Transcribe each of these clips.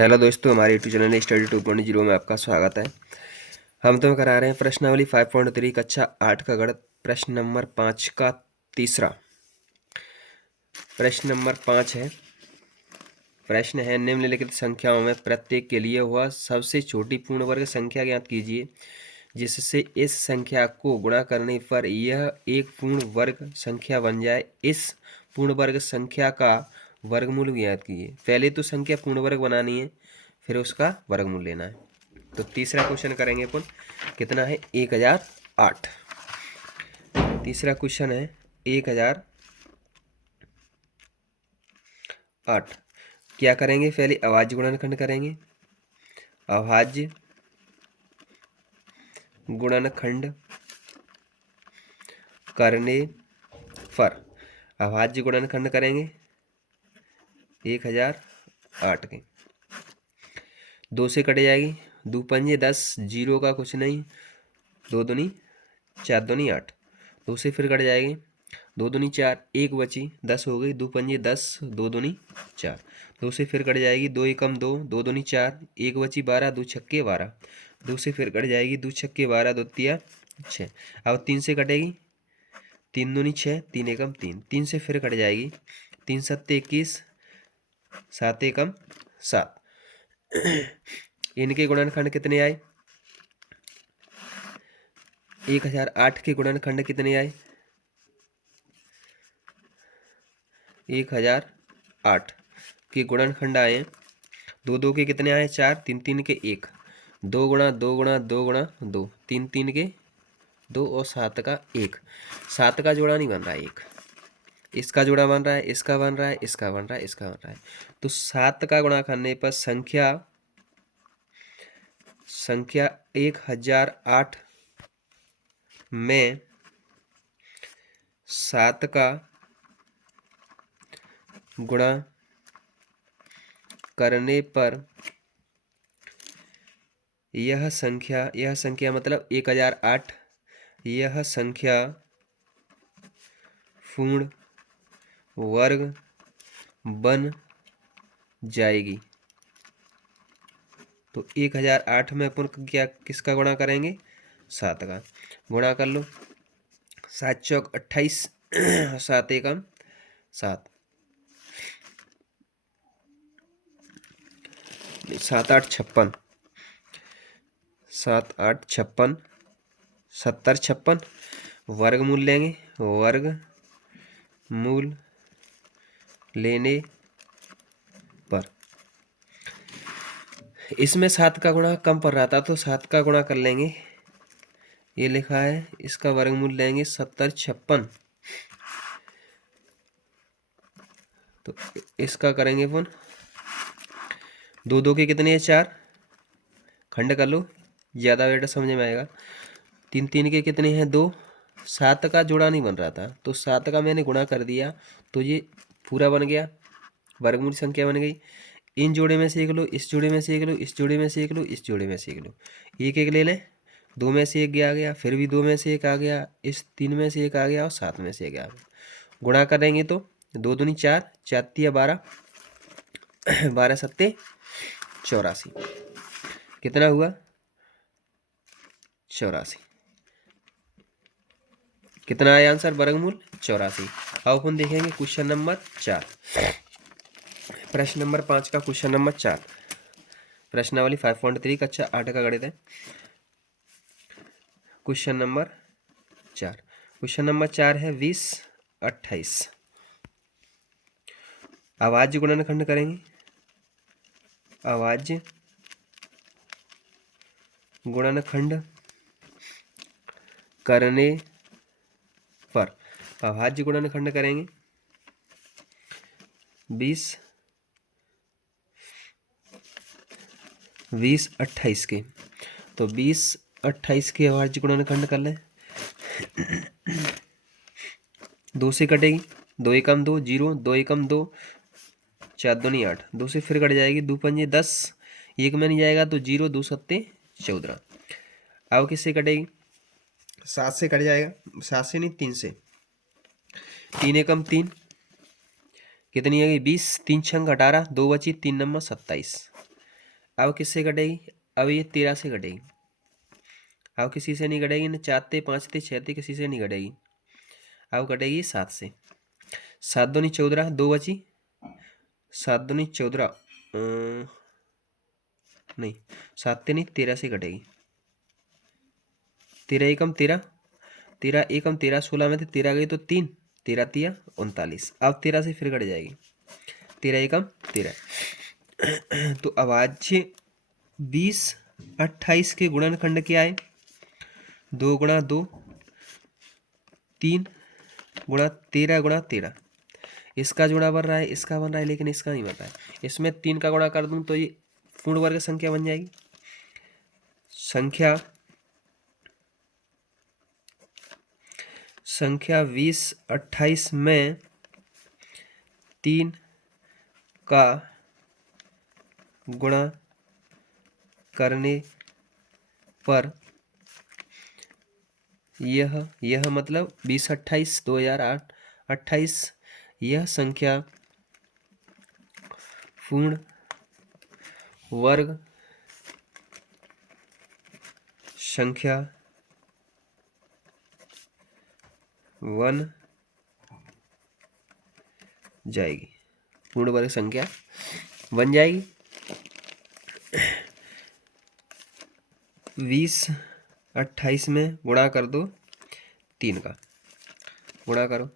Hello दोस्तों, हमारे YouTube channel study 2.0 में आपका स्वागत है। हम तुम्हें करा रहे हैं प्रश्नावली 5.3 कक्षा 8 का गणित प्रश्न नंबर 5 का तीसरा प्रश्न नंबर 5 है। प्रश्न है, निम्नलिखित संख्याओं में प्रत्येक के लिए हुआ सबसे छोटी पूर्ण वर्ग संख्या ज्ञात कीजिए जिससे इस संख्या को गुणा करने पर यह एक पूर्ण वर्ग संख्या बन जाए। इस पूर्ण वर्ग संख्या का वर्गमूल ज्ञात कीजिए। पहले तो संख्या पूर्ण वर्ग बनानी है, फिर उसका वर्गमूल लेना है। तो तीसरा क्वेश्चन करेंगे अपन। कितना है? 1008। तीसरा क्वेश्चन है 1008। क्या करेंगे? पहले अभाज्य गुणनखंड करेंगे। अभाज्य गुणनखंड करने पर अभाज्य गुणनखंड करेंगे 1008 के। 2 से कट जाएगी, 2 पंजे 10, जीरो का कुछ नहीं, 2 दूनी 4, दूनी 8। 2 से फिर कट जाएगी, 2 दूनी 4, 1 बची, 10 हो गई, 2 पंजे 10, 2 दूनी 4। 2 से फिर कट जाएगी, 2 एकम 2, 2 दूनी 4, 1 बची 12, 2 छक्के 12। 2 से फिर कट जाएगी, 2 छक्के 12, 2 तिया 6। अब 3 से कटेगी, 3 दूनी 6, 3 एकम 3। 3 से फिर कट जाएगी, 3 सत्ते 21, 7 एकम 7। इनके गुणनखंड कितने आए? 1008 के गुणनखंड कितने आए? 1008 के गुणनखंड आए, 2 2 के कितने आए? 4, 3 3 के 1, 2 गुणा 2 गुणा 2 गुणा 2, 3 3 के 2 और 7 का 1। 7 का जोड़ा नहीं बन रहा है, 1 इसका जोड़ा बन रहा है, इसका बन रहा है, इसका बन रहा है, इसका बन रहा है। तो 7 का गुणा करने पर संख्या 1008 में 7 का गुणा करने पर यह संख्या मतलब 1008, यह संख्या पूर्ण वर्ग बन जाएगी। तो 1008 में अपन क्या किसका गुणा करेंगे? 7 का। गुणा कर लो, 7 चौक 28, 7 एकम 7, 7 8 56, 7 8 56, 70 56। वर्गमूल लेंगे, वर्गमूल लेने पर इसमें 7 का गुणा कम पड़ रहा था तो 7 का गुणा कर लेंगे। ये लिखा है, इसका वर्गमूल लेंगे 70 56। तो इसका करेंगे अपन, 2 2 के कितने हैं? 4, खंड कर लो, ज़्यादा बेटा समझ में आएगा। 3 3 के कितने हैं? 2। 7 का जोड़ा नहीं बन रहा था तो 7 का मैंने गुणा कर दिया तो ये पूरा बन गया, वर्गमूल संख्या बन गई। इन जोड़े में से एक लो, इस जोड़े में से एक लो, इस जोड़े में से एक लो, इस जोड़े में से एक लो, एक एक ले लें। 2 में से एक आ गया, फिर भी 2 में से एक आ गया, इस 3 में से एक आ गया और 7 में से एक आ गया। गुणा करेंगे तो 2 दूनी 4, 4 तिया 12, 12 सत्ते 84। कितना हुआ? 84। कितना आया आंसर? वर्गमूल 84। अब अपन देखेंगे क्वेश्चन नंबर 4। प्रश्न नंबर 5 का क्वेश्चन नंबर 4 प्रश्नावली 5.3 कक्षा 8 का गणित है। क्वेश्चन नंबर 4 है 20 28। अभाज्य गुणनखंड करेंगे। अभाज्य गुणनखंड करने पर अभाज्य गुणनखंड करेंगे 20 28 के। तो 20 28 के अभाज्य गुणनखंड कर लें। 2 से कटेगी, 2 एकम 2, 0, 2 एकम 2, 4 दूनी 8। 2 से फिर कट जाएगी, 2 पंजे 10, एक में नहीं जाएगा तो 0, 2 सत्ते 14। अब किससे कटेगी? 7 से कट जाएगा, 7 से नहीं 3 से। 3 एकम 3, कितनी आ गई? 20, 3 छंग 18, 2 बची, 3 नंबर 27। अब किससे घटेगी? अब ये 13 से घटेगी। अब किसी से नहीं घटेगी, न 4 थे 5 थे 6 थे, किसी से नहीं घटेगी। अब घटेगी 7 से। 7 दूनी 14, 2 बची। 7 दूनी 14 नहीं, 7 नहीं 13 से घटेगी। 13 एकम 13, 13 एकम 13, 16 में थे 13 गई तो 3, 13 तिया 39। अब 13 से फिर घट जाएगी। 13 एकम 13। तो अभाज्य 20 28 के गुणनखंड क्या है? 2 गुणा 2, 3 गुणा 13 गुणा 13। इसका जुड़ा बन रहा है, इसका बन रहा है, लेकिन इसका नहीं बन रहा है। इसमें 3 का गुणा कर दूं तो ये पूर्ण वर्ग संख्या बन जाएगी। संख्या 20 28 में 3 का गुणा करने पर यह मतलब 20 28 2008 28, यह संख्या पूर्ण वर्ग संख्या बन जाएगी। पूर्ण वर्ग संख्या बन जाएगी। 20 28 में गुणा कर दो 3 का, गुणा करो।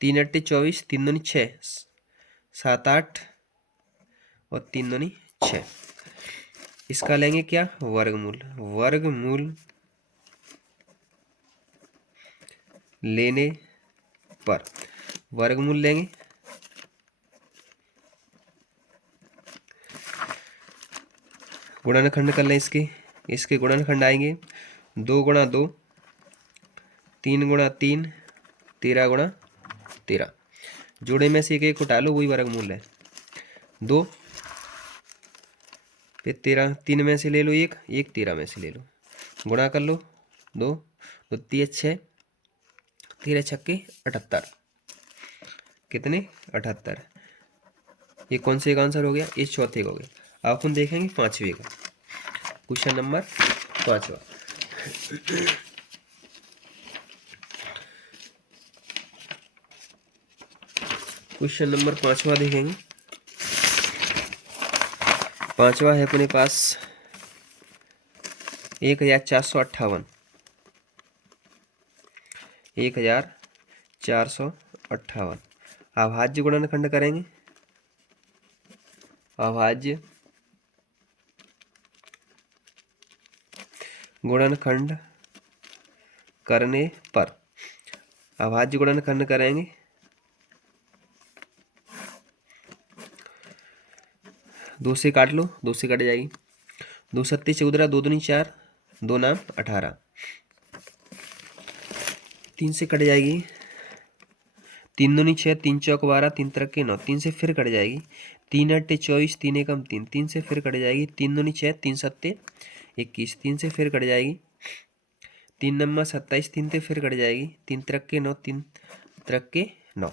3 अट्ठे 24, 3 दूनी 6, 7 8 और 3 दूनी 6। इसका लेंगे क्या? वर्गमूल। वर्गमूल लेने पर, वर्गमूल लेंगे, गुणनखंड कर लें इसके गुणनखंड आएंगे 2 गुणा 2, 3 गुणा 3, 13 गुणा 13। जोड़े में से एक उठा लो, वही वर्गमूल है। 2 फिर 13, 3 में से ले लो एक 13 में से ले लो, गुणा कर लो 2 तो 3 6, 13 छक्के 78। कितने? 78। ये कौन से का आंसर हो गया? इस चौथे का हो गया। अब अपन देखेंगे 5वें का, क्वेश्चन नंबर 5वां। क्वेश्चन नंबर 5वां देखेंगे। 5वां है अपने पास 1458। 1458 अभाज्य गुणनखंड करेंगे। अभाज्य गुणनखंड करने पर, अभाज्य गुणनखंड करेंगे। दो से काट लो, 2 से कट जाएगी। 2 सत्ते 14, 2 दूनी 4, 2 नाम 18। 3 से कट जाएगी। 3 दूनी 6, 3 चौक 12, 3 तरक्के 9। 3 से फिर कट जाएगी। 3 अट्ठे 24, 3 एकम 3। 3 से फिर कट जाएगी। 3 दूनी 6, 3 सत्ते 21। 3 से फिर कट जाएगी। 3 नम्मा 27, 3 से फिर कट जाएगी। 3 तरक्के 9, 3 तरक्के 9।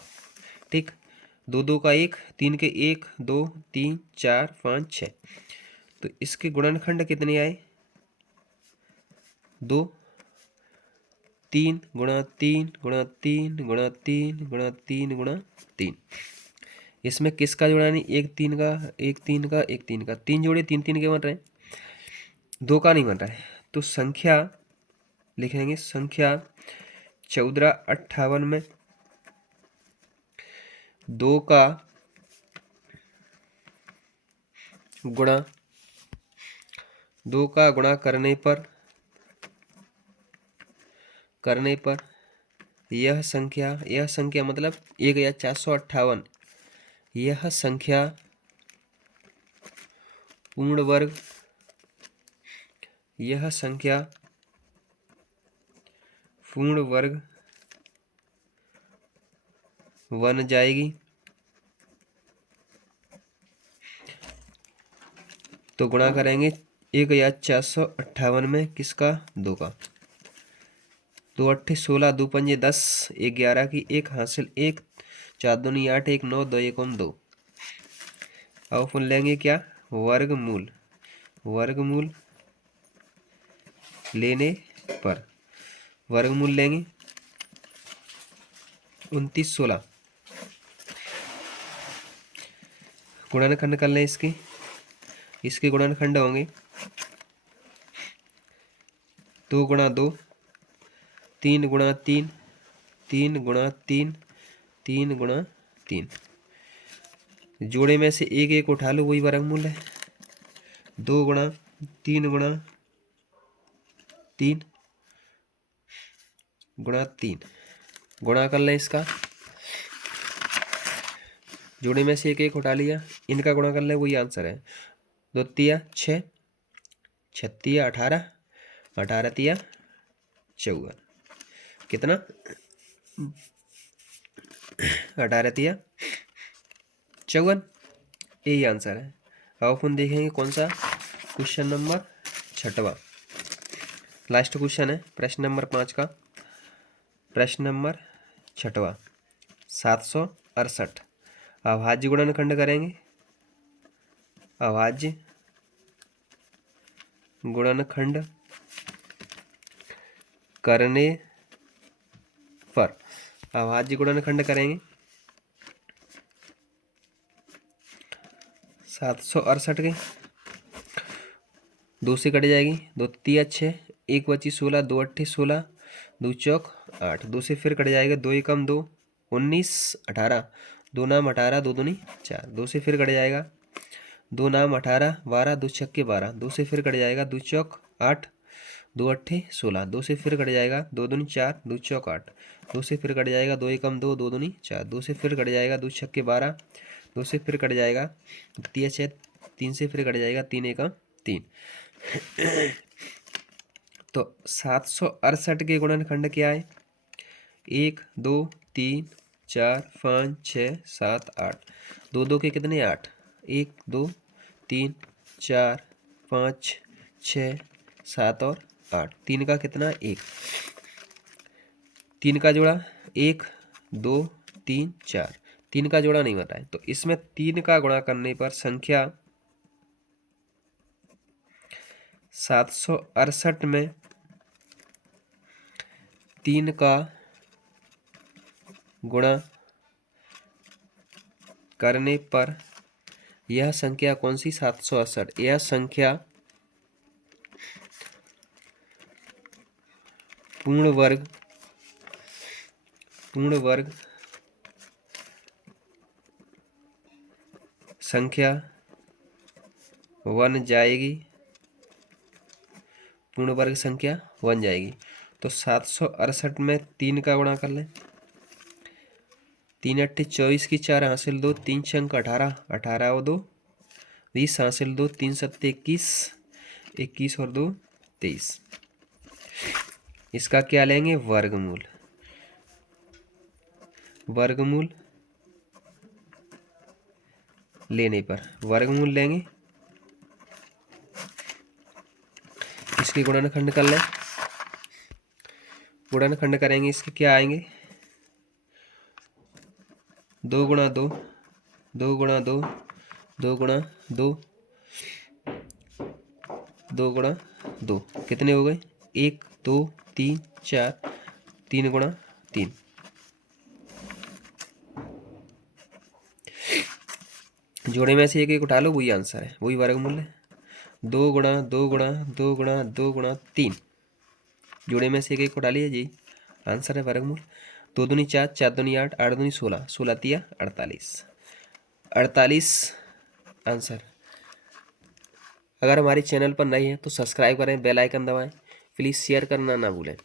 ठीक, 2 2 का 1, 3 के 1 2 3 4 5 6। तो इसके गुणनखंड कितने आए? 2, 3 गुणा 3 गुणा 3 गुणा 3 गुणा 3 गुणा 3। इसमें किसका जोड़ा नहीं? एक 3 का, एक 3 का, एक 3 का। 3 जोड़े 3 3 के बन रहे हैं, 2 का नहीं बन रहा है। तो संख्या लिखेंगे, संख्या 1458 में 2 का गुणा, 2 का गुणा करने पर यह संख्या मतलब 1458, यह संख्या पूर्ण वर्ग, यह संख्या पूर्ण वर्ग बन जाएगी। तो गुणा करेंगे 1458 में किसका? 2 का। 2 अट्ठे 16, 2 पंजे 10, 11 की 1 हासिल 1, 4 दूनी 8, 1 9, 2 1 2। अब अपन लेंगे क्या? वर्गमूल। वर्गमूल लेने पर वर्गमूल लेंगे 29 16 गुणनखंड कर लें इसके गुणनखंड होंगे 2 गुणा 2 3 गुणा 3 3 गुणा 3 3 गुणा 3 जोड़े में से एक एक उठा लो, वही वर्गमूल है। 2 गुणा 3 गुणा 3 गुणा 3 गुणा कर लें इसका, जोड़े में से एक एक उठा लिया, इनका गुणा कर ले, वही आंसर है। 2 तिया 6 6 तिया 18 18 तिया 54 कितना 18 तिया 54, यही आंसर है। अब अपन देखेंगे कौन सा क्वेश्चन नंबर 6वां, लास्ट क्वेश्चन है प्रश्न नंबर 5 का। प्रश्न नंबर 6वां 768 अभाज्य गुणनखंड करेंगे। अभाज्य गुणनखंड करने पर अभाज्य गुणनखंड करेंगे 768 के 2 से कट जाएगी, 2 तिया 6 1 बची 16 2 अट्ठे 16 2 चौक 8 2 से फिर कट जाएगा, 2 एकम 2 19 18 2 नाम 18 2 दूनी 4 2 से फिर कट जाएगा, 2 नाम 18 12 2 छक्के 12 2 से फिर कट जाएगा, 2 चौक 8 2 अट्ठे 16 2 से फिर कट जाएगा, 2 दूनी 4 2 चौक 8 2 से फिर कट जाएगा, 2 एकम 2 2 दूनी 4 2 से फिर कट जाएगा, 2 छक्के 12 2 से फिर कट जाएगा, 3 6 3 से फिर कट जाएगा, 3 एकम 3 तो 768 के गुणनखंड क्या है 1 2 3 4 5 6 7 8 2 2 के कितने 8 1 2 3 4 5 6 7 और 8 3 का कितना 1 3 का जोड़ा 1 2 3 4 3 का जोड़ा नहीं बताए, तो इसमें 3 का गुणा करने पर संख्या 768 में 3 का गुणा करने पर यह संख्या कौन सी 768, यह संख्या पूर्ण वर्ग संख्या बन जाएगी, पूर्ण वर्ग संख्या बन जाएगी। तो 768 में 3 का गुणा कर लें, 3 अट्ठे 24 की 4 हासिल 2 3 छंक 18 18 और 2 20 हासिल 2 3 सत्ते 21 21 और 2 23। इसका क्या लेंगे वर्गमूल, वर्गमूल लेने पर वर्गमूल लेंगे, इसके गुणनखंड कर लें, गुणनखंड करेंगे इसके क्या आएंगे 2 गुणा 2 2 गुणा 2 2 गुणा 2 2 गुणा 2 कितने हो गए 1 2 3 4 3 गुणा 3 जोड़े में से एक एक उठा लो, वही आंसर है, वही वर्गमूल है। 2 गुणा 2 गुणा 2 गुणा 2 गुणा 3 जोड़े में से एक एक उठा लिया जी, आंसर है वर्गमूल। 2 दूनी 4 4 दूनी 8 8 दूनी 16 16 तिया 48 48 आंसर। अगर हमारे चैनल पर नए हैं तो सब्सक्राइब करें, बेल आइकन दबाएं, प्लीज़ शेयर करना ना भूलें।